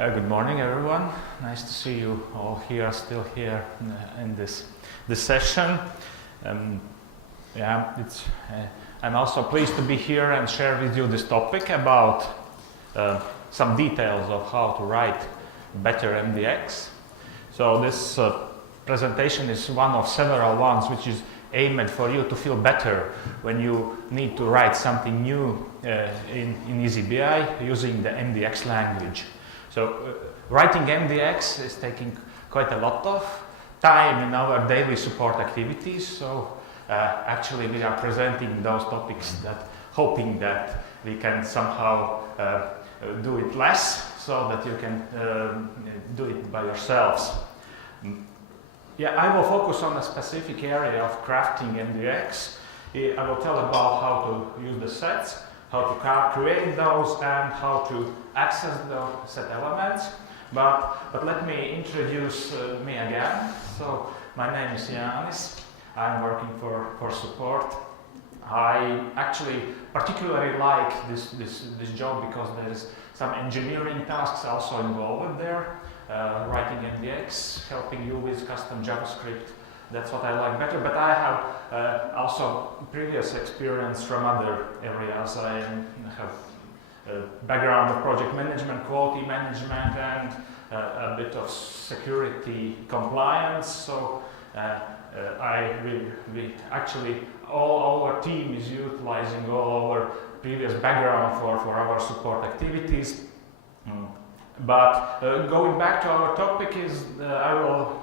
Good morning, everyone. Nice to see you all here, still here in this session. I'm also pleased to be here and share with you this topic about some details of how to write better MDX. So this presentation is one of several ones which is aimed for you to feel better when you need to write something new in eazyBI using the MDX language. So writing MDX is taking quite a lot of time in our daily support activities. So actually we are presenting those topics hoping that we can somehow do it less so that you can do it by yourselves. I will focus on a specific area of crafting MDX. I will tell about how to use the sets, how to create those, and how to access the set elements. But let me introduce me again. So my name is Janis. I'm working for support. I actually particularly like this job because there's some engineering tasks also involved there. Writing MDX, helping you with custom JavaScript. That's what I like better, but I have also previous experience from other areas. I have a background of project management, quality management, and a bit of security compliance. So we actually, all our team is utilizing all our previous background for our support activities. But going back to our topic I will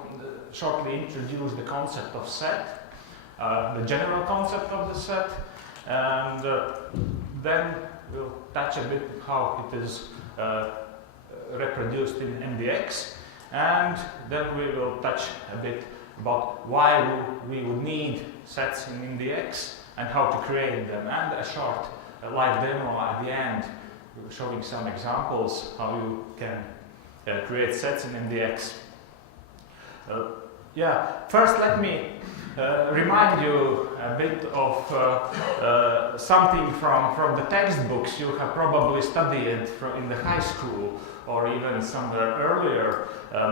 shortly introduce the concept of set, the general concept of the set, and then we'll touch a bit how it is reproduced in MDX, and then we will touch a bit about why we would need sets in MDX and how to create them, and a short live demo at the end showing some examples how you can create sets in MDX. First let me remind you a bit of something from the textbooks you have probably studied in the high school or even somewhere earlier,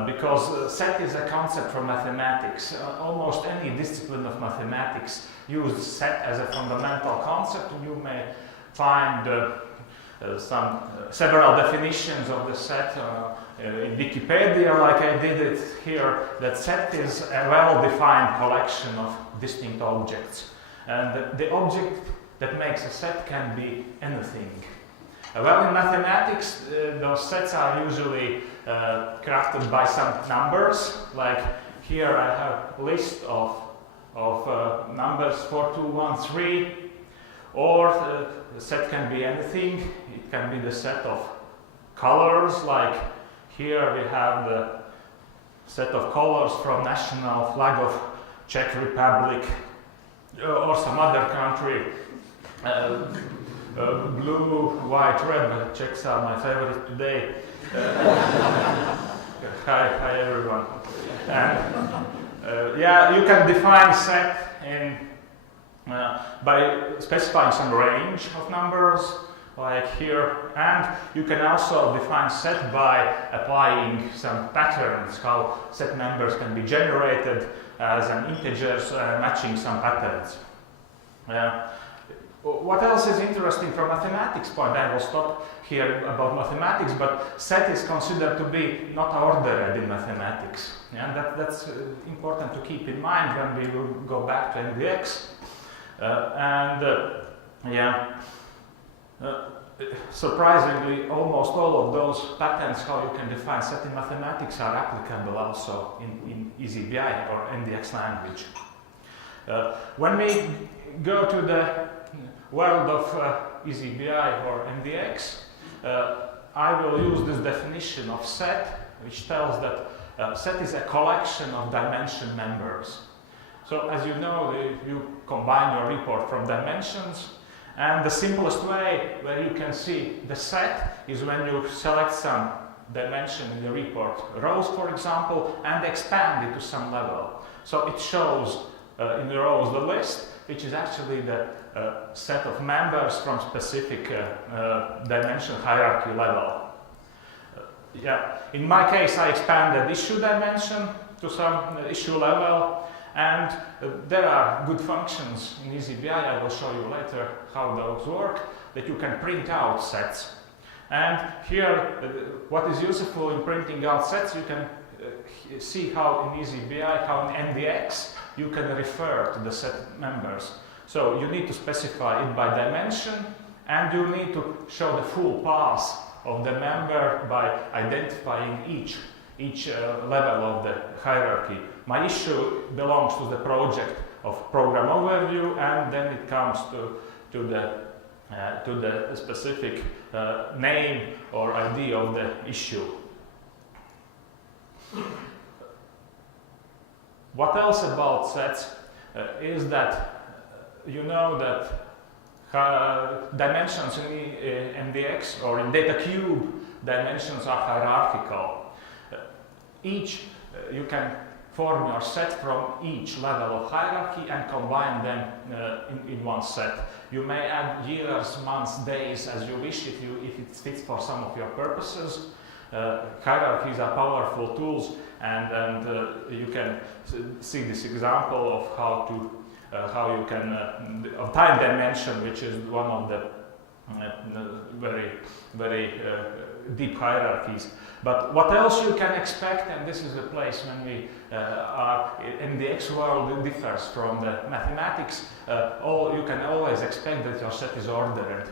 because set is a concept from mathematics. Almost any discipline of mathematics uses set as a fundamental concept. You may find several definitions of the set in Wikipedia, like I did it here, that set is a well-defined collection of distinct objects. And the object that makes a set can be anything. Well, in mathematics, those sets are usually crafted by some numbers. Like here I have a list of numbers 4, 2, 1, 3, or the set can be anything. It can be the set of colors, like here we have the set of colors from national flag of Czech Republic or some other country. Blue, white, red, but Czechs are my favorite today. Hi everyone. And you can define set by specifying some range of numbers, like here, and you can also define set by applying some patterns, how set members can be generated as an integers, matching some patterns. What else is interesting from mathematics point? I will stop here about mathematics, but set is considered to be not ordered in mathematics. That's important to keep in mind when we will go back to MDX. Surprisingly, almost all of those patterns how you can define set in mathematics are applicable also in eazyBI or MDX language. When we go to the world of eazyBI or MDX, I will use this definition of set, which tells that set is a collection of dimension members. So as you know, you combine your report from dimensions, and the simplest way where you can see the set is when you select some dimension in the report, rows for example, and expand it to some level. So it shows in the rows the list, which is actually the set of members from specific dimension hierarchy level. Yeah, in my case I expanded issue dimension to some issue level, and there are good functions in eazyBI, I will show you later how those work, that you can print out sets. And here, what is useful in printing out sets, you can see how in eazyBI, how in MDX, you can refer to the set members. So you need to specify it by dimension, and you need to show the full path of the member by identifying each level of the hierarchy. My issue belongs to the project of program overview, and then it comes to the specific name or ID of the issue. What else about sets is that you know that dimensions in MDX or in data cube dimensions are hierarchical. You can form your set from each level of hierarchy and combine them in one set. You may add years, months, days as you wish if it fits for some of your purposes. Hierarchies are powerful tools, and you can see this example of how you can of time dimension, which is one of the very deep hierarchies. But what else you can expect, and this is the place when we are in the X world differs from the mathematics, you can always expect that your set is ordered.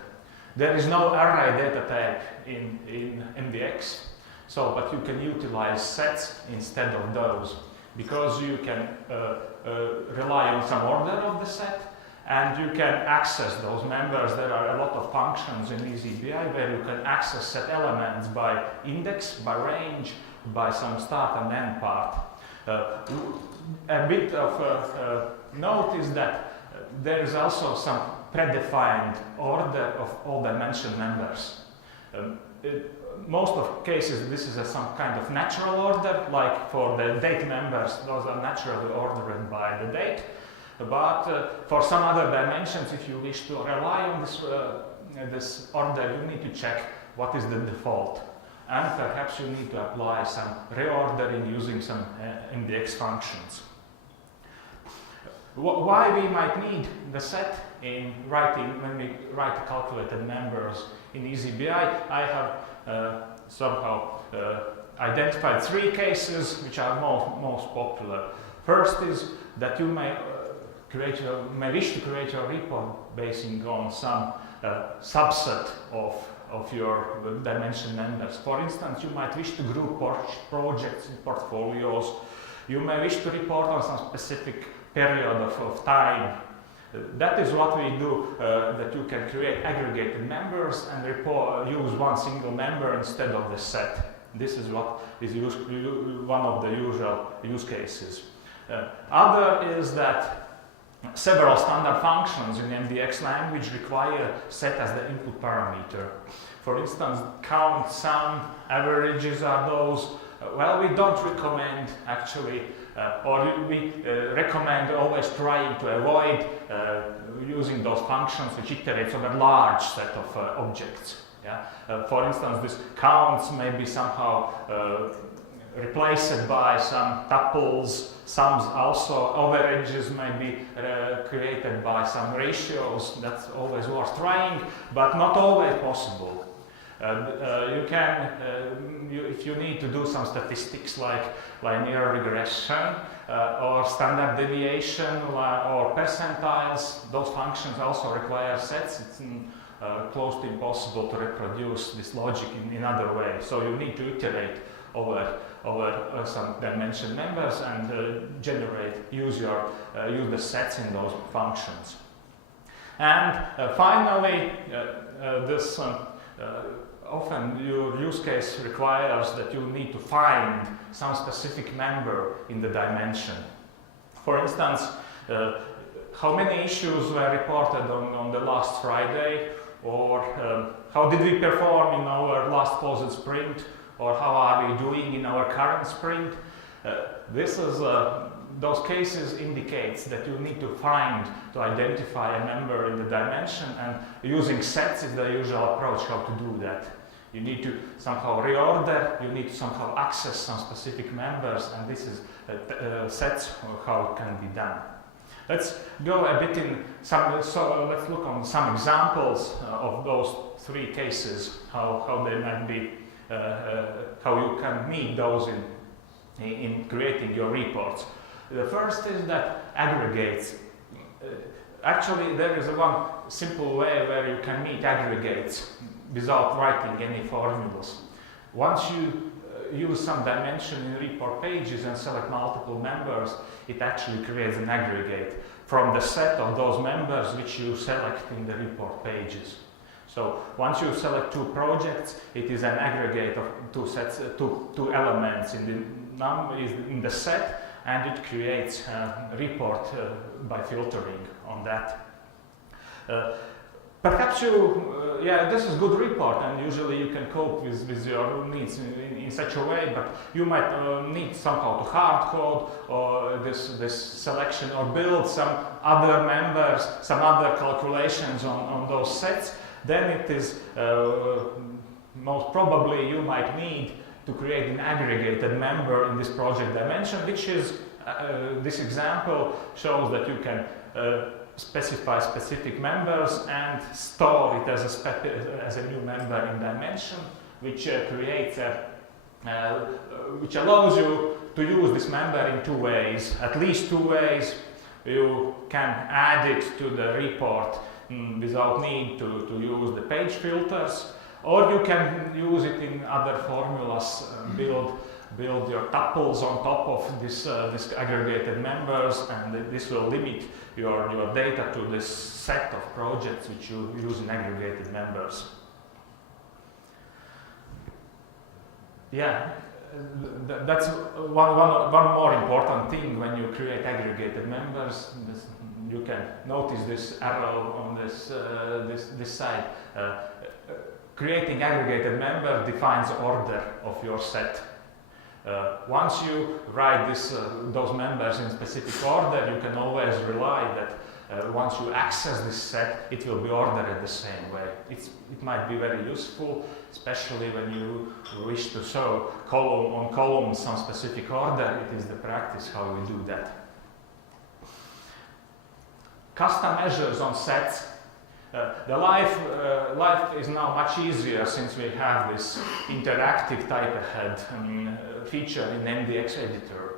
There is no array data type in MDX, but you can utilize sets instead of those, because you can rely on some order of the set, and you can access those members. There are a lot of functions in eazyBI where you can access set elements by index, by range, by some start and end part. A bit of note is that there is also some predefined order of all dimension members. Most of cases this is some kind of natural order, like for the date members, those are naturally ordered by the date. But for some other dimensions, if you wish to rely on this order, you need to check what is the default. And perhaps you need to apply some reordering using some MDX functions. Why we might need the set when we write calculated members in eazyBI, I have somehow identified three cases which are most popular. First is that you may wish to create your report basing on some subset of your dimension members. For instance, you might wish to group projects in portfolios. You may wish to report on some specific period of time. That is what we do, that you can create aggregated members and use one single member instead of the set. This is what is one of the usual use cases. Other is that several standard functions in MDX language require set as the input parameter. For instance, count, sum, averages are those. Well, we don't recommend actually, or we recommend always trying to avoid using those functions which iterates over a large set of objects. Yeah? For instance, this counts may be somehow replaced by some tuples. Sums also, averages may be created by some ratios. That's always worth trying, but not always possible. You can, if you need to do some statistics like linear regression or standard deviation or percentiles, those functions also require sets. It's close to impossible to reproduce this logic in other ways. So you need to iterate over some dimension members and use the sets in those functions. And finally, this often your use case requires that you need to find some specific member in the dimension. For instance, how many issues were reported on the last Friday, or how did we perform in our last closed sprint, or how are we doing in our current sprint. Those cases indicates that you need to identify a member in the dimension, and using sets is the usual approach how to do that. You need to somehow reorder, you need to somehow access some specific members, and this is sets how it can be done. Let's go a bit in some, so let's look on some examples of those three cases, how they might be, how you can meet those in creating your reports. The first is that aggregates. Actually, there is one simple way where you can meet aggregates without writing any formulas. Once you use some dimension in report pages and select multiple members, it actually creates an aggregate from the set of those members which you select in the report pages. So once you select two projects, it is an aggregate of two sets, two elements in the set, and it creates a report by filtering on that. Perhaps this is good report, and usually you can cope with your needs in such a way, but you might need somehow to hard code or this selection, or build some other members, some other calculations on those sets. Then it is most probably you might need to create an aggregated member in this project dimension, which is this example shows that you can specify specific members and store it as a new member in dimension, which creates which allows you to use this member in two ways, at least two ways. You can add it to the report without need to use the page filters, or you can use it in other formulas, build your tuples on top of this aggregated members, and this will limit your data to this set of projects which you use in aggregated members. Yeah, that's one more important thing when you create aggregated members. You can notice this arrow on this side. Creating aggregated member defines order of your set. Once you write those members in specific order, you can always rely that once you access this set, it will be ordered the same way. It might be very useful, especially when you wish to show column on column some specific order. It is the practice how we do that. Custom measures on sets. The life is now much easier since we have this interactive type ahead feature in MDX editor.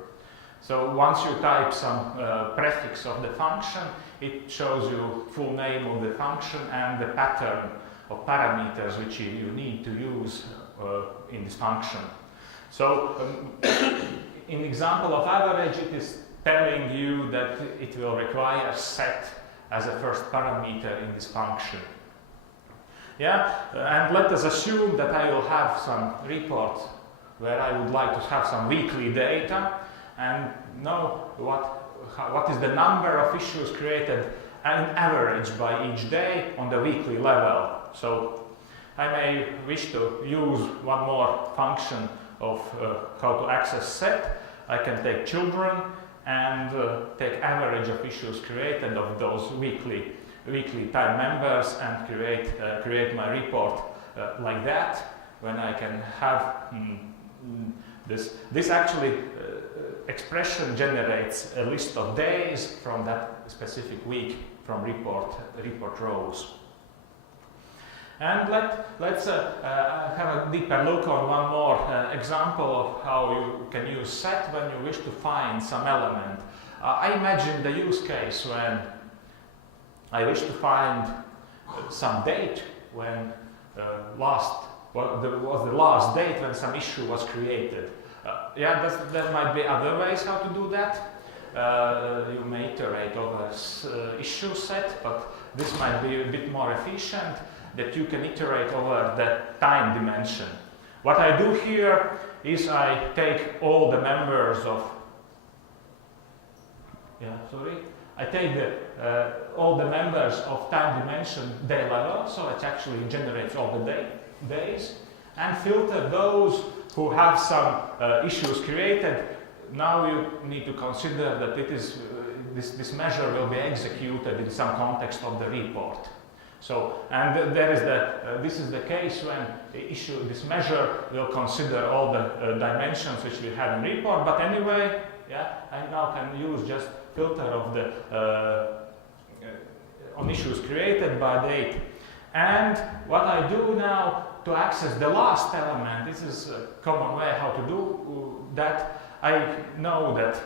So once you type some prefix of the function, it shows you full name of the function and the pattern of parameters which you need to use in this function. So in example of average, it is telling you that it will require set as a first parameter in this function. Yeah, and let us assume that I will have some report where I would like to have some weekly data and know what is the number of issues created and average by each day on the weekly level. So I may wish to use one more function of how to access set. I can take children and take average of issues created of those weekly time members and create my report like that, when I can have this actually expression generates a list of days from that specific week from report rows. And let's have a deeper look on one more example of how you can use set when you wish to find some element. I imagine the use case when I wish to find some date when was the last date when some issue was created. There might be other ways how to do that. You may iterate over issue set, but this might be a bit more efficient, that you can iterate over the time dimension. What I do here is I take all the members of all the members of time dimension day level, so it actually generates all the days, and filter those who have some issues created. Now you need to consider that it is this measure will be executed in some context of the report. So, and there is this is the case when this measure will consider all the dimensions which we have in report. But anyway, yeah, I now can use just filter of the on issues created by date. And what I do now to access the last element, this is a common way how to do that. I know that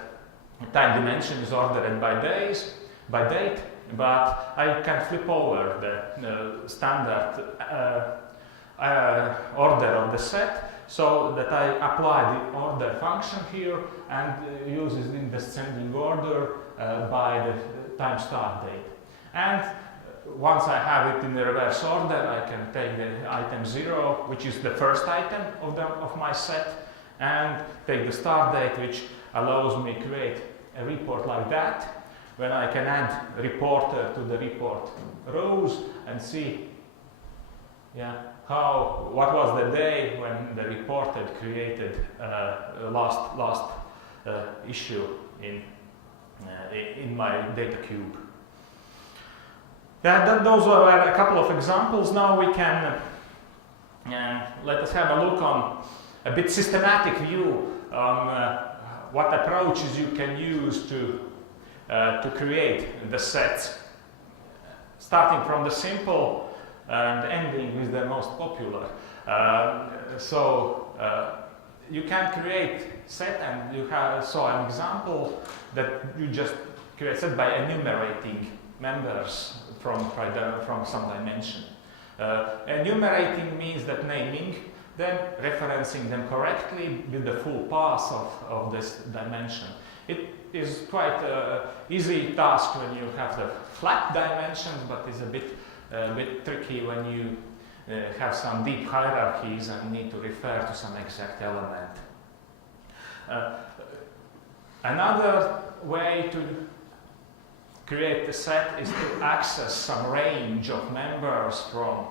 time dimension is ordered by date, but I can flip over the standard order of the set so that I apply the order function here and use it in descending order by the time start date. And once I have it in the reverse order, I can take the item 0, which is the first item of my set, and take the start date, which allows me to create a report like that, when I can add reporter to the report rows and see what was the day when the reporter created last issue in my data cube. Yeah, those were a couple of examples. Now we can let us have a look on a bit systematic view on what approaches you can use to create the sets, starting from the simple and ending with the most popular. You can create set, and you saw an example that you just create set by enumerating members from some dimension. Enumerating means that naming them, referencing them correctly with the full path of this dimension. It is quite an easy task when you have the flat dimensions, but it's a bit tricky when you have some deep hierarchies and need to refer to some exact element. Another way to create the set is to access some range of members from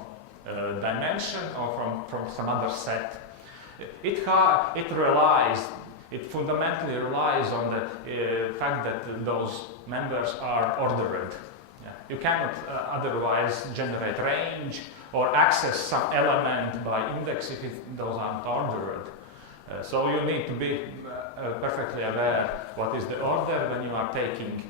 dimension or from some other set. It fundamentally relies on the fact that those members are ordered. Yeah. You cannot otherwise generate range or access some element by index if those aren't ordered. So you need to be perfectly aware what is the order when you are taking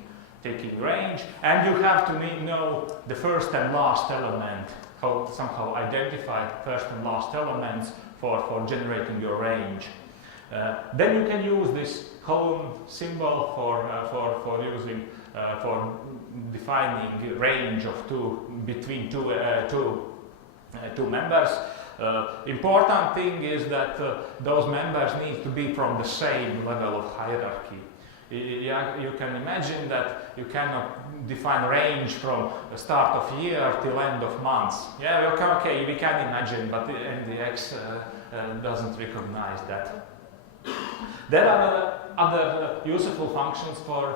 range, and you have to know the first and last element, how somehow identify first and last elements for generating your range. Then you can use this column symbol for defining range of between two members. Important thing is that those members need to be from the same level of hierarchy. You can imagine that you cannot define range from the start of year till end of months. Yeah, okay, we can imagine, but the NDX doesn't recognize that. There are other useful functions for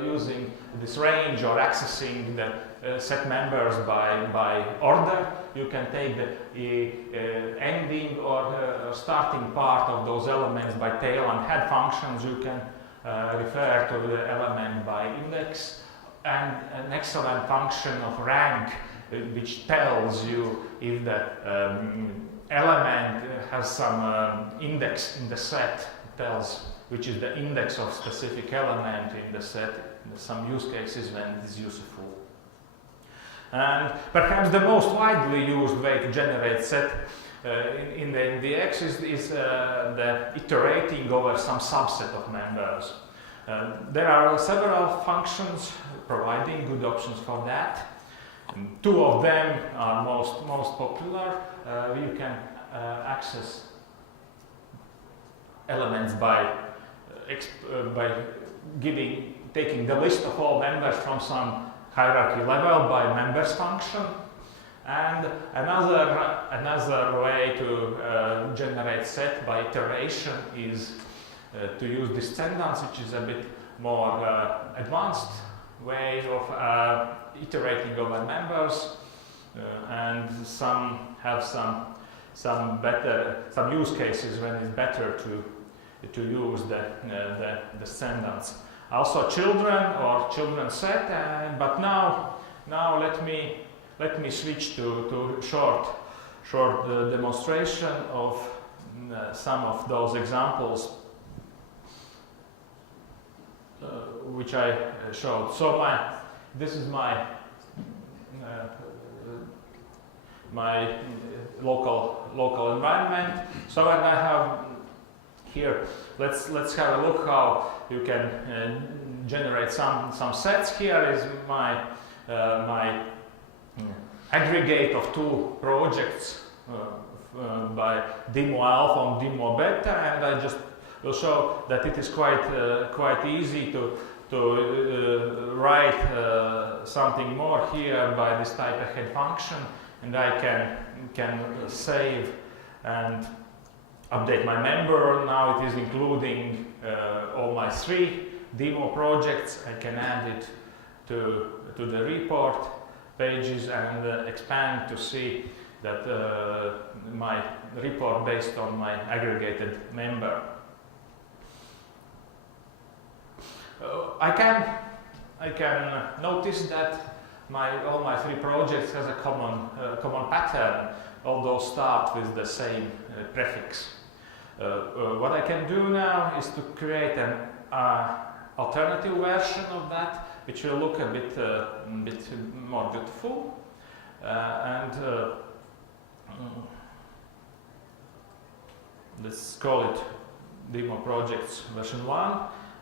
using this range or accessing the set members by order. You can take the ending or starting part of those elements by tail and head functions. You can refer to the element by index, and an excellent function of rank, which tells you if the element has some index in the set. It tells which is the index of specific element in the set. In some use cases when it is useful. And perhaps the most widely used way to generate set in the NDX is the iterating over some subset of members. There are several functions providing good options for that. Two of them are most popular. You can access elements by taking the list of all members from some hierarchy level by members function. And another way to generate set by iteration is to use descendants, which is a bit more advanced way of iterating over members, and some have some use cases when it's better to use the descendants. Also children or children set, but now let me let me switch to short demonstration of some of those examples which I showed. So this is my local environment. So, and I have here. Let's have a look how you can generate some sets. Here is my aggregate of two projects by demo alpha and demo beta, and I just will show that it is quite easy to write something more here by this type ahead function, and I can save and update my member. Now it is including all my 3 demo projects. I can add it to the report pages and expand to see that my report based on my aggregated member. I can notice that all my 3 projects has a common pattern, although start with the same prefix. What I can do now is to create an alternative version of that, which will look a bit more beautiful, and let's call it demo projects version 1,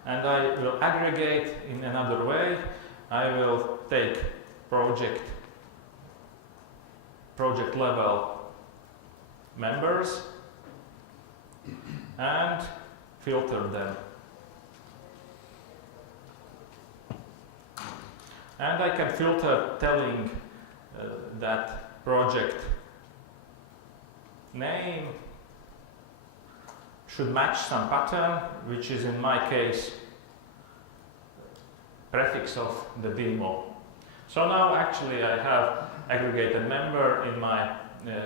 and I will aggregate in another way. I will take project level members and filter them. And I can filter telling that project name should match some pattern, which is in my case prefix of the demo. So now actually I have aggregated member in my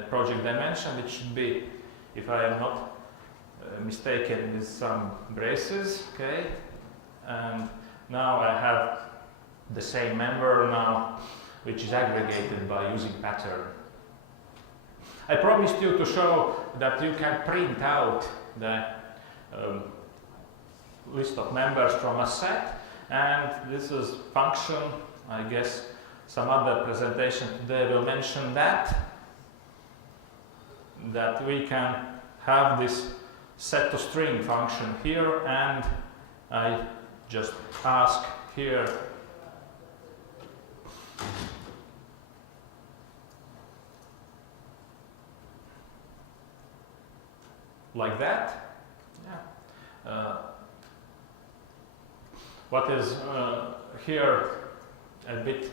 project dimension, which should be, if I am not mistaken, with some braces, okay? And now I have the same member now, which is aggregated by using pattern. I promised you to show that you can print out the list of members from a set, and this is function. I guess some other presentation today will mention that we can have this set to string function here, and I just ask here like that. Yeah. What is here a bit,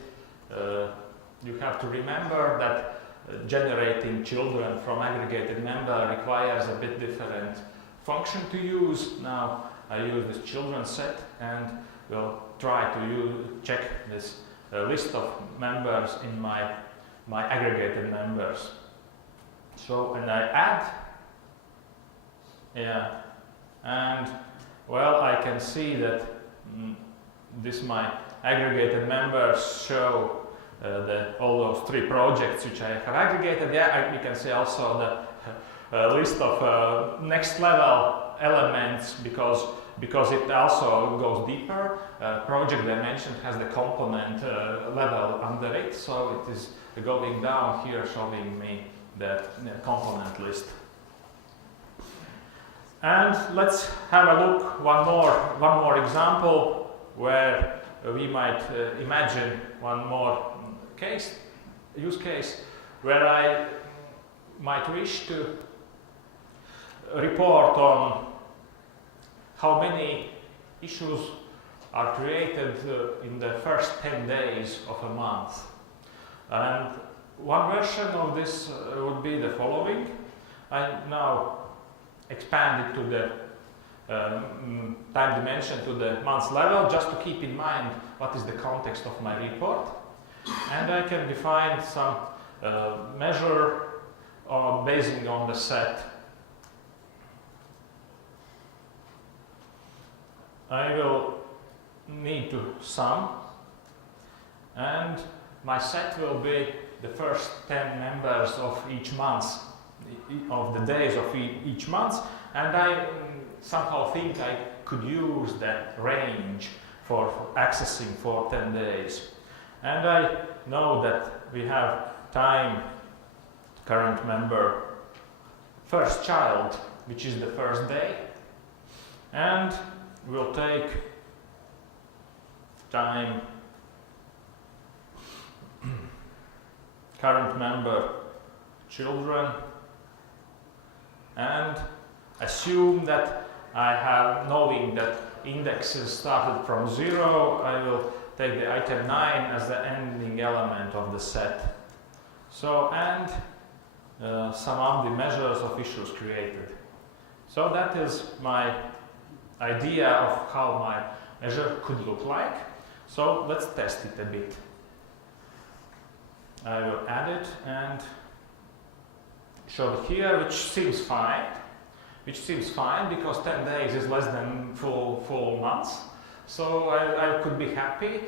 you have to remember that generating children from aggregated member requires a bit different function to use. Now I use this children set and will try to check this list of members in my aggregated members. So, and I add, yeah, and well, I can see that this my aggregated members show all those 3 projects which I have aggregated. Yeah, we can see also the list of next level elements because it also goes deeper. Project dimension has the component level under it, so it is going down here, showing me the component list. And let's have a look one more example where we might imagine one more use case where I might wish to report on how many issues are created in the first 10 days of a month. And one version of this would be the following. I now expand it to the time dimension to the month level, just to keep in mind what is the context of my report. And I can define some measure basing on the set. I will need to sum, and my set will be the first 10 members of each month, of the days of each month, and I somehow think I could use that range for accessing for 10 days. And I know that we have time, current member, first child, which is the first day, and we'll take time current member children, and assume that I have, knowing that indexes started from 0, I will take the item 9 as the ending element of the set. So, and sum up the measures of issues created. So that is my idea of how my measure could look like. So let's test it a bit. I will add it and show it here, which seems fine. Because 10 days is less than full months. So I could be happy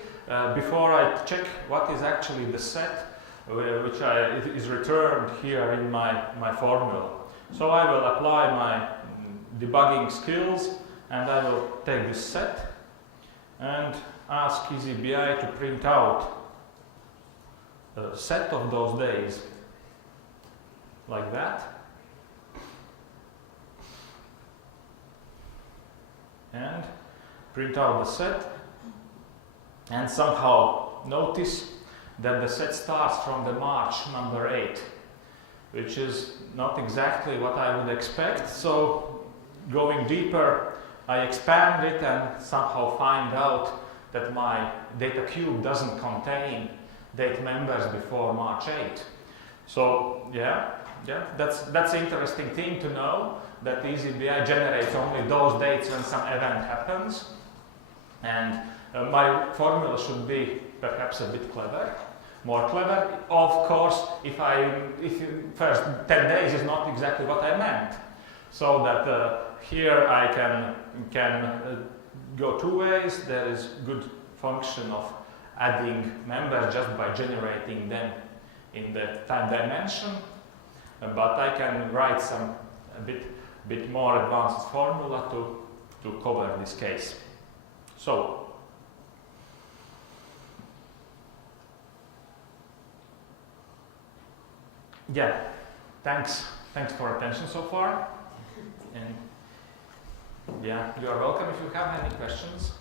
before I check what is actually the set which is returned here in my formula. So I will apply my debugging skills and I will take this set and ask eazyBI to print out a set of those days like that. And print out the set, and somehow notice that the set starts from the March number 8, which is not exactly what I would expect. So going deeper, I expand it and somehow find out that my data cube doesn't contain date members before March 8. So yeah, that's an interesting thing to know, that eazyBI generates only those dates when some event happens. And my formula should be perhaps a bit more clever. Of course, if first 10 days is not exactly what I meant. So that here I can go two ways. There is good function of adding members just by generating them in the time dimension. But I can write a bit more advanced formula to cover this case. So, yeah, thanks for attention so far. And yeah, you are welcome if you have any questions.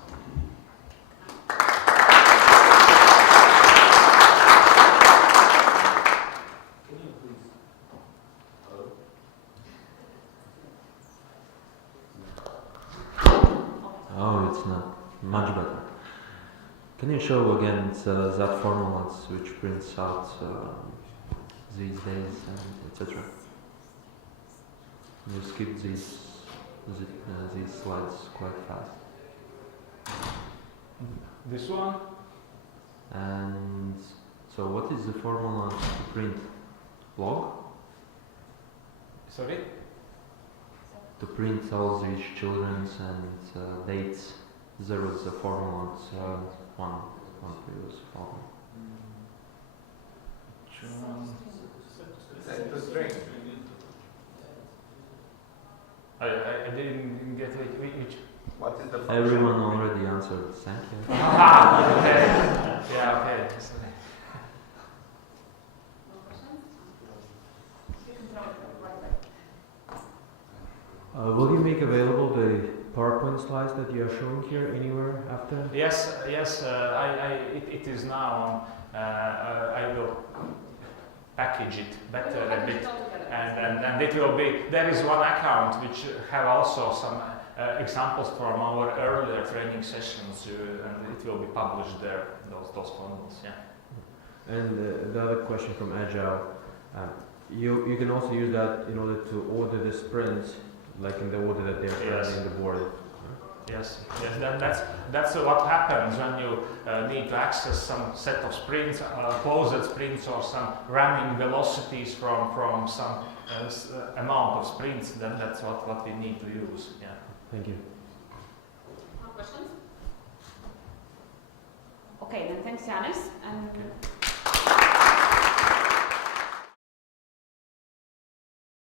Oh, it's not much better. Can you show again that formula which prints out these days and etc.? You skip these slides quite fast. This one? And so what is the formula to print log? Sorry? To print all these children's and dates, there was a formula, one previous formula. Set the string. I didn't get which. What is the function? Everyone already answered. Thank you. Okay. Yeah, okay. Sorry. Will you make available the PowerPoint slides that you are showing here anywhere after? Yes. It is now on. I will package it better a bit, and it will be. There is one account which have also some examples from our earlier training sessions, and it will be published there. Those bundles, yeah. And the other question from Agile, you can also use that in order to order the sprints, like in the order that they are in the board. Yes. That's what happens when you need to access some set of sprints, closed sprints, or some ramming velocities from some amount of sprints. Then that's what we need to use. Yeah. Thank you. More questions? Okay, then thanks, Janis. And